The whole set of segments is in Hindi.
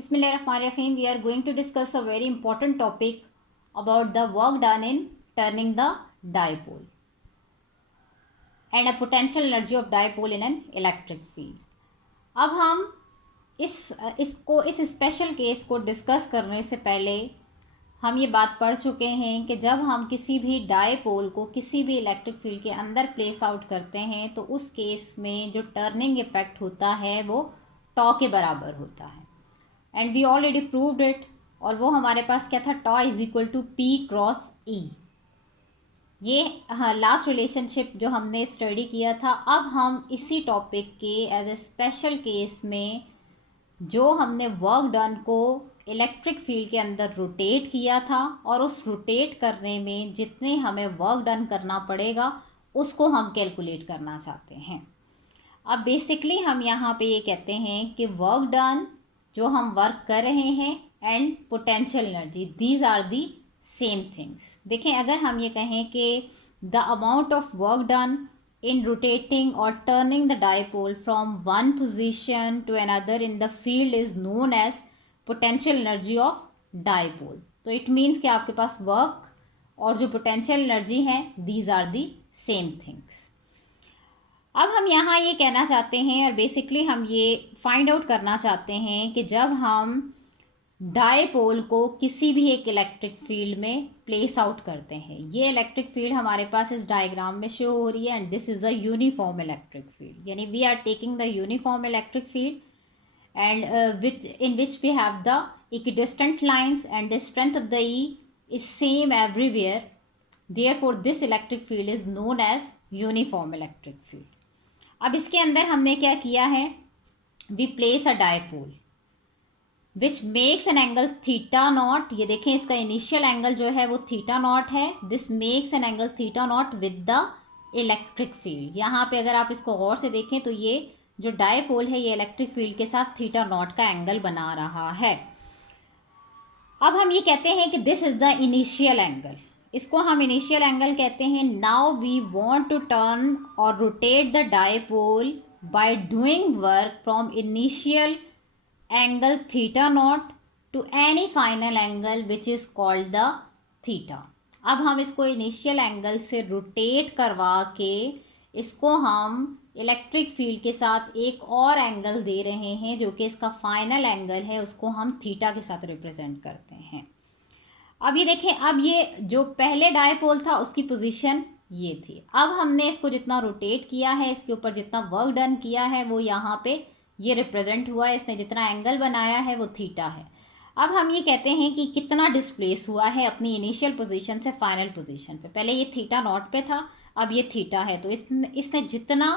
Bismillahirrahmanirrahim. We are going to discuss a very important topic about the work done in turning the dipole and a potential energy of dipole in an electric field. अब हम इस स्पेशल केस को डिस्कस करने से पहले हम ये बात पढ़ चुके हैं कि जब हम किसी भी डायपोल को किसी भी इलेक्ट्रिक फील्ड के अंदर प्लेस आउट करते हैं तो उस केस में जो टर्निंग इफेक्ट होता है वो टॉ के बराबर होता है and we already proved it. और वो हमारे पास क्या था, tau is equal to P cross E. ये लास्ट रिलेशनशिप जो हमने स्टडी किया था। अब हम इसी टॉपिक के एज ए स्पेशल केस में जो हमने वर्क डन को इलेक्ट्रिक फील्ड के अंदर रोटेट किया था और उस रोटेट करने में जितने हमें वर्क डन करना पड़ेगा उसको हम कैलकुलेट करना चाहते हैं। अब बेसिकली हम यहाँ पे ये कहते हैं कि वर्क डन जो हम वर्क कर रहे हैं and potential energy, these are the same things. देखें, अगर हम ये कहें कि the amount of work done in rotating or turning the dipole from one position to another in the field is known as potential energy of dipole. तो it means कि आपके पास work और जो potential energy है these are the same things. अब हम यहाँ ये कहना चाहते हैं और बेसिकली हम ये फाइंड आउट करना चाहते हैं कि जब हम डायपोल को किसी भी एक इलेक्ट्रिक फील्ड में प्लेस आउट करते हैं, ये इलेक्ट्रिक फील्ड हमारे पास इस डायग्राम में शो हो रही है and this is a uniform electric field, यानी we are taking the uniform electric field and which we have the equidistant lines and the strength of the E is same everywhere, therefore this electric field is known as uniform electric field. अब इसके अंदर हमने क्या किया है, we place a dipole which makes an angle theta naught. ये देखें, इसका इनिशियल एंगल जो है वो थीटा नॉट है। This makes an angle theta not with the electric field. यहाँ पे अगर आप इसको गौर से देखें तो ये जो डायपोल है ये इलेक्ट्रिक फील्ड के साथ थीटा नॉट का एंगल बना रहा है। अब हम ये कहते हैं कि this is the initial angle, इसको हम इनिशियल एंगल कहते हैं। Now we want to turn और rotate the dipole by doing work from initial angle theta naught to any final angle which is called the theta. अब हम इसको इनिशियल एंगल से रोटेट करवा के इसको हम इलेक्ट्रिक फील्ड के साथ एक और एंगल दे रहे हैं जो कि इसका फाइनल एंगल है, उसको हम थीटा के साथ रिप्रेजेंट करते हैं। अब ये देखें, अब ये जो पहले डायपोल था उसकी पोजीशन ये थी। अब हमने इसको जितना रोटेट किया है, इसके ऊपर जितना वर्क डन किया है वो यहाँ पे ये रिप्रेजेंट हुआ है, इसने जितना एंगल बनाया है वो थीटा है। अब हम ये कहते हैं कि कितना डिस्प्लेस हुआ है अपनी इनिशियल पोजीशन से फाइनल पोजीशन पे। पहले ये थीटा नॉट पे था, अब ये थीटा है, तो इसने जितना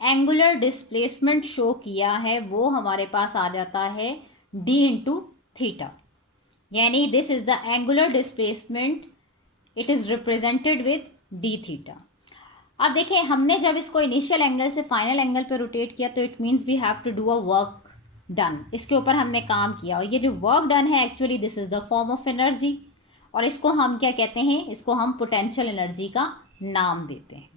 एंगुलर डिस्प्लेसमेंट शो किया है वो हमारे पास आ जाता है d इंटू थीटा, यानी this is the angular displacement, it is represented with d theta. अब देखिए, हमने जब इसको इनिशियल एंगल से फाइनल एंगल पे रोटेट किया तो it means we have to do a work done. इसके ऊपर हमने काम किया और ये जो वर्क डन है actually this is the form of energy और इसको हम क्या कहते हैं, इसको हम पोटेंशियल एनर्जी का नाम देते हैं।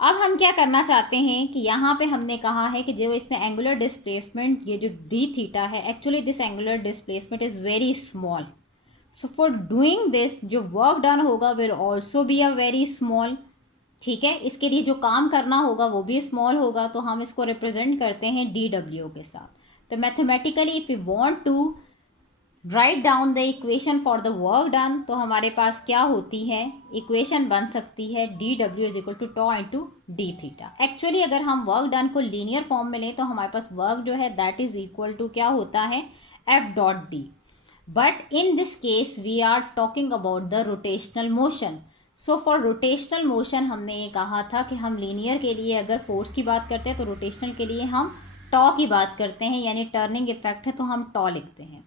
अब हम क्या करना चाहते हैं कि यहाँ पे हमने कहा है कि जो इसने एंगुलर डिस्प्लेसमेंट, ये जो d थीटा है, actually this angular displacement is very small, so for doing this जो वर्क डन होगा will also be a very small. ठीक है, इसके लिए जो काम करना होगा वो भी स्मॉल होगा, तो हम इसको रिप्रेजेंट करते हैं dw के साथ। तो mathematically if you want to write down the equation for the work done तो हमारे पास क्या होती है, इक्वेशन बन सकती है dw is equal to tau into d theta. Actually अगर हम वर्क डन को लीनियर फॉर्म में लें तो हमारे पास वर्क जो है दैट इज इक्वल टू क्या होता है, f dot d, but in this case we are talking about the rotational motion. So for rotational motion हमने ये कहा था कि हम लीनियर के लिए अगर फोर्स की बात करते हैं तो रोटेशनल के लिए हम टॉ की बात करते हैं, यानी टर्निंग इफेक्ट है तो हम टॉ लिखते हैं।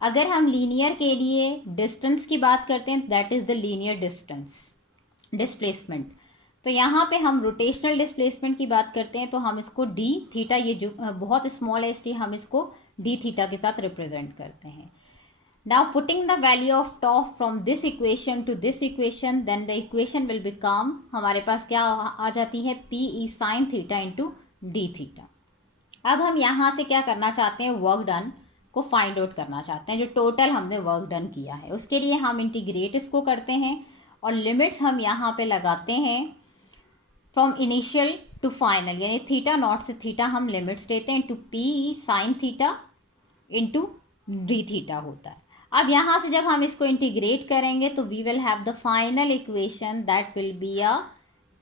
अगर हम लीनियर के लिए डिस्टेंस की बात करते हैं that is the linear distance displacement, तो यहाँ पे हम रोटेशनल डिस्प्लेसमेंट की बात करते हैं तो हम इसको डी थीटा, ये जो बहुत स्मॉल है इसलिए हम इसको डी थीटा के साथ रिप्रेजेंट करते हैं। Now putting the value of tau from this equation to this equation, then the equation will become, हमारे पास क्या आ जाती है, P E sin theta into d theta। अब हम यहाँ से क्या करना चाहते हैं, वर्क डन को फाइंड आउट करना चाहते हैं, जो टोटल हमने वर्क डन किया है। उसके लिए हम इंटीग्रेट इसको करते हैं और लिमिट्स हम यहाँ पे लगाते हैं फ्रॉम इनिशियल टू फाइनल, यानी थीटा नॉट से थीटा हम लिमिट्स लेते हैं, into P sine theta into D theta होता है। अब यहाँ से जब हम इसको इंटीग्रेट करेंगे तो we will have the final equation that will be a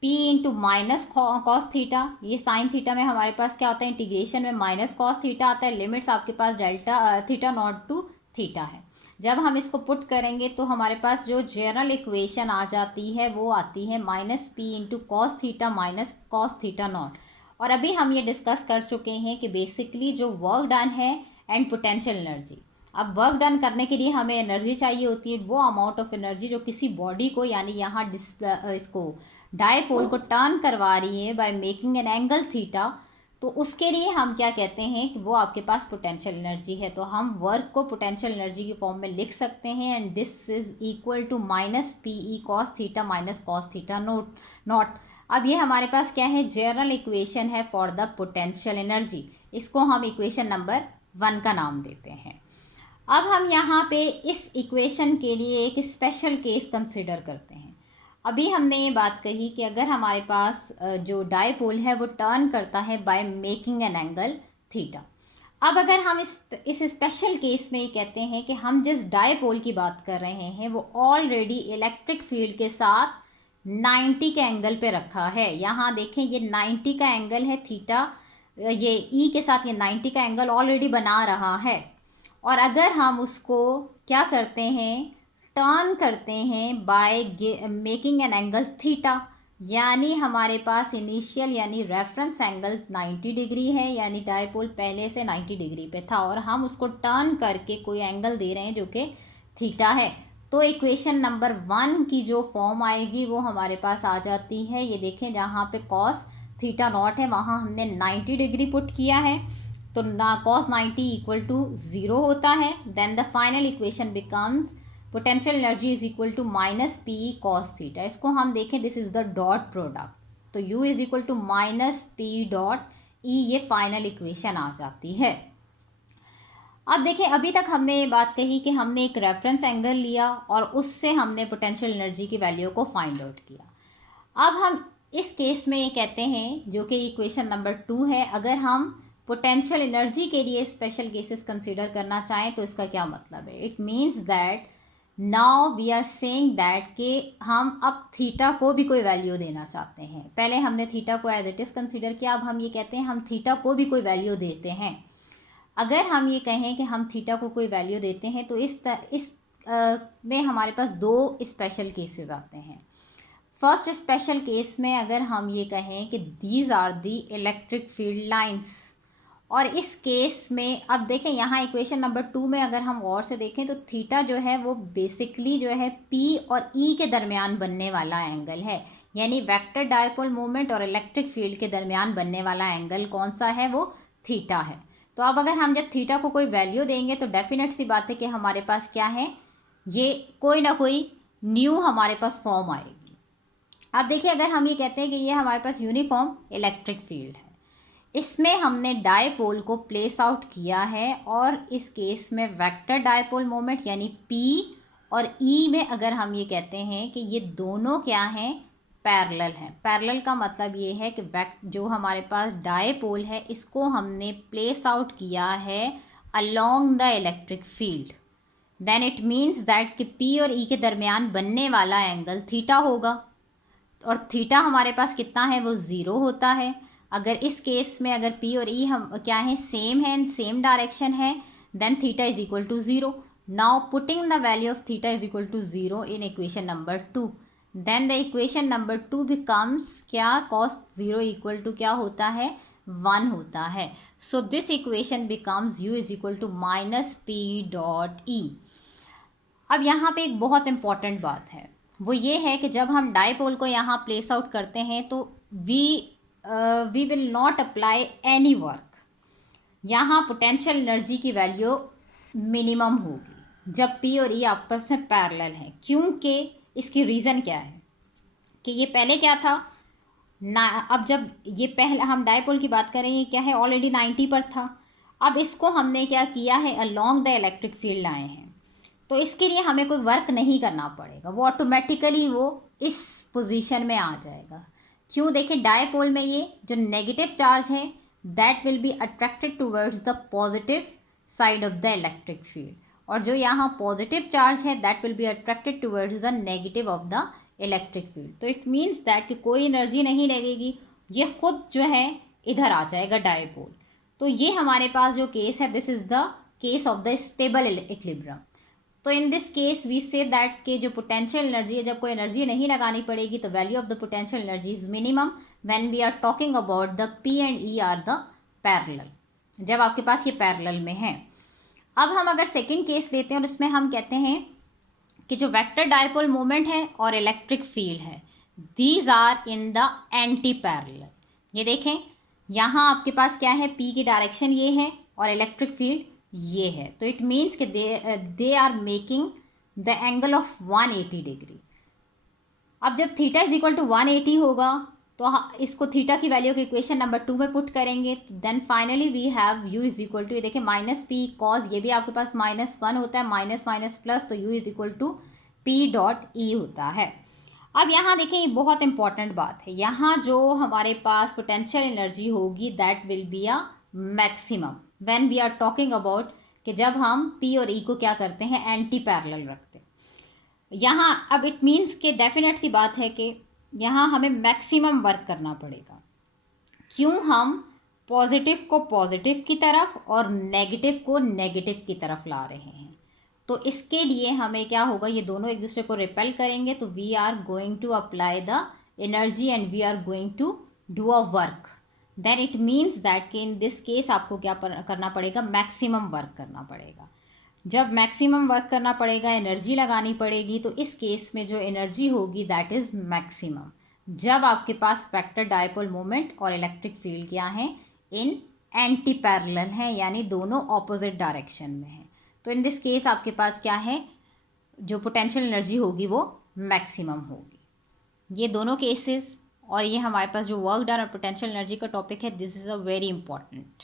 p into minus cos theta. ये साइन थीटा में हमारे पास क्या होता है, इंटीग्रेशन में माइनस कॉस थीटा आता है, लिमिट्स आपके पास delta theta naught to theta है। जब हम इसको पुट करेंगे तो हमारे पास जो जनरल इक्वेशन आ जाती है वो आती है minus P into cos theta minus cos theta not. और अभी हम ये डिस्कस कर चुके हैं कि बेसिकली जो वर्क डन है एंड पोटेंशियल एनर्जी। अब वर्क डन करने के लिए हमें एनर्जी चाहिए होती है, वो अमाउंट ऑफ एनर्जी जो किसी बॉडी को, यानी यहाँ इसको डायपोल को टर्न करवा रही है by making an angle theta, तो उसके लिए हम क्या कहते हैं कि वो आपके पास पोटेंशियल एनर्जी है। तो हम वर्क को पोटेंशियल एनर्जी की फॉर्म में लिख सकते हैं, and this is equal to minus p E cos theta minus cos theta naught. अब ये हमारे पास क्या है, जनरल इक्वेशन है फॉर द पोटेंशियल एनर्जी। इसको हम इक्वेशन नंबर 1 का नाम देते हैं। अब हम यहाँ पे इस इक्वेशन के लिए एक स्पेशल केस कंसिडर करते हैं। अभी हमने ये बात कही कि अगर हमारे पास जो डायपोल है वो टर्न करता है by making an angle theta. अब अगर हम इस स्पेशल केस में ये कहते हैं कि हम जिस डायपोल की बात कर रहे हैं वो ऑलरेडी इलेक्ट्रिक फील्ड के साथ 90 के एंगल पे रखा है। यहाँ देखें, ये 90 का एंगल है थीटा, ये ई के साथ ये 90 का एंगल ऑलरेडी बना रहा है। और अगर हम उसको क्या करते हैं, टर्न करते हैं by making an angle theta, यानी हमारे पास इनिशियल यानी रेफरेंस एंगल 90 डिग्री है, यानी डायपोल पहले से 90 डिग्री पे था और हम उसको टर्न करके कोई एंगल दे रहे हैं जो कि थीटा है। तो इक्वेशन नंबर 1 की जो फॉर्म आएगी वो हमारे पास आ जाती है, ये देखें जहाँ पे कॉस थीटा नॉट है वहाँ हमने 90 डिग्री पुट किया है, तो ना कॉस 90 इक्वल टू 0 होता है। Then the final equation becomes potential energy is equal to minus p cos theta. इसको हम देखें, this is the dot product, तो u is equal to minus P dot E, ये फाइनल इक्वेशन आ जाती है। अब देखें, अभी तक हमने ये बात कही कि हमने एक रेफरेंस एंगल लिया और उससे हमने पोटेंशियल एनर्जी की वैल्यू को फाइंड आउट किया। अब हम इस केस में ये कहते हैं, जो कि इक्वेशन नंबर 2 है, अगर हम पोटेंशियल एनर्जी के लिए स्पेशल केसेस कंसीडर करना चाहें तो इसका क्या मतलब है, it means that now we are saying that कि हम अब थीटा को भी कोई वैल्यू देना चाहते हैं। पहले हमने थीटा को एज इट इज़ कंसीडर किया, अब हम ये कहते हैं हम थीटा को भी कोई वैल्यू देते हैं। अगर हम ये कहें कि हम थीटा को कोई वैल्यू देते हैं तो इस में हमारे पास 2 स्पेशल केसेस आते हैं। फर्स्ट स्पेशल केस में अगर हम ये कहें कि these are the electric field lines, और इस केस में अब देखें यहाँ इक्वेशन नंबर 2 में अगर हम गौर से देखें तो थीटा जो है वो बेसिकली जो है पी और ई के दरमियान बनने वाला एंगल है, यानी वेक्टर डायपोल मोमेंट और इलेक्ट्रिक फील्ड के दरमियान बनने वाला एंगल कौन सा है, वो थीटा है। तो अब अगर हम जब थीटा को कोई वैल्यू देंगे तो डेफिनेट सी बात है कि हमारे पास क्या है, ये कोई ना कोई न्यू हमारे पास फॉर्म आएगी। अब देखिए, अगर हम ये कहते हैं कि ये हमारे पास यूनिफॉर्म इलेक्ट्रिक फील्ड है, इसमें हमने डायपोल को प्लेस आउट किया है और इस केस में वेक्टर डायपोल मोमेंट यानी P और E में अगर हम ये कहते हैं कि ये दोनों क्या हैं, पैरेलल हैं। पैरेलल का मतलब ये है कि जो हमारे पास डायपोल है इसको हमने प्लेस आउट किया है along the electric field, then it means that कि P और E के दरमियान बनने वाला एंगल थीटा होगा, और थीटा हमारे पास कितना है, वो 0 होता है। अगर इस केस में अगर P और E हम क्या है, सेम है एंड सेम डायरेक्शन है, then theta is equal to 0। Now putting the value of theta is equal to 0 in equation number 2, then the equation number 2 becomes क्या, कॉस 0 इक्वल टू क्या होता है, 1 होता है। So this equation becomes u is equal to minus P dot E. अब यहाँ पे एक बहुत इंपॉर्टेंट बात है, वो ये है कि जब हम डायपोल को यहाँ प्लेस आउट करते हैं तो we will not apply any work. यहाँ पोटेंशियल एनर्जी की वैल्यू मिनिमम होगी जब P और E आपस में पैरेलल हैं, क्योंकि इसकी रीज़न क्या है कि ये पहले क्या था ना, अब जब ये पहले हम डायपोल की बात करें, ये क्या है, ऑलरेडी 90 पर था। अब इसको हमने क्या किया है, अलोंग द इलेक्ट्रिक फील्ड लाए हैं, तो इसके लिए हमें कोई वर्क नहीं करना पड़ेगा, वो ऑटोमेटिकली वो इस पोजीशन में आ जाएगा। क्यों, देखिए डायपोल में ये जो नेगेटिव चार्ज है that will be attracted towards the positive side of the electric field, और जो यहाँ पॉजिटिव चार्ज है that will be attracted towards the negative of the electric field. तो इट मीन्स दैट कि कोई एनर्जी नहीं लगेगी, ये खुद जो है इधर आ जाएगा डायपोल। तो ये हमारे पास जो केस है, this is the case of the stable equilibrium. तो in this case we say that कि जो पोटेंशियल एनर्जी है, जब कोई एनर्जी नहीं लगानी पड़ेगी तो value of the potential energy is minimum when we are talking about the P and E are the parallel, जब आपके पास ये पैरेलल में है। अब हम अगर सेकंड केस लेते हैं और इसमें हम कहते हैं कि जो वेक्टर डायपोल मोमेंट है और इलेक्ट्रिक फील्ड है, these are in the anti parallel. ये देखें यहाँ आपके पास क्या है, पी की डायरेक्शन ये है और इलेक्ट्रिक फील्ड ये है, तो इट मीन्स कि they are making the angle of 180 degree. अब जब थीटा इज इक्वल टू 180 होगा तो इसको थीटा की वैल्यू के इक्वेशन नंबर 2 में पुट करेंगे, then finally we have U is equal to, ये देखिए माइनस पी कॉज, ये भी आपके पास -1 होता है, माइनस माइनस प्लस, तो U is equal to P dot E होता है। अब यहाँ देखें ये बहुत इंपॉर्टेंट बात है, यहाँ जो हमारे पास पोटेंशियल एनर्जी होगी that will be a maximum when we are talking about कि जब हम पी और ई को क्या करते हैं, एंटी पैरेलल रखते हैं यहाँ। अब इट मीन्स कि डेफिनेट सी बात है कि यहाँ हमें मैक्सिमम वर्क करना पड़ेगा। क्यों, हम पॉजिटिव को पॉजिटिव की तरफ और नेगेटिव को नेगेटिव की तरफ ला रहे हैं, तो इसके लिए हमें क्या होगा, ये दोनों एक दूसरे को रिपेल करेंगे, तो we are going to apply the energy and we are going to do a work. Then it means that कि इन दिस केस आपको क्या करना पड़ेगा, मैक्सिमम वर्क करना पड़ेगा। जब मैक्सिमम वर्क करना पड़ेगा, एनर्जी लगानी पड़ेगी, तो इस केस में जो एनर्जी होगी दैट इज़ मैक्सिमम, जब आपके पास वेक्टर डायपोल मोमेंट और इलेक्ट्रिक फील्ड क्या है, इन एंटी पैरेलल हैं, यानी दोनों ऑपोजिट डायरेक्शन में हैं। तो इन दिस केस आपके पास क्या है, जो पोटेंशियल एनर्जी होगी वो मैक्सिमम होगी। ये दोनों केसेस और ये हमारे पास जो वर्क डन और पोटेंशियल एनर्जी का टॉपिक है, this is a very important.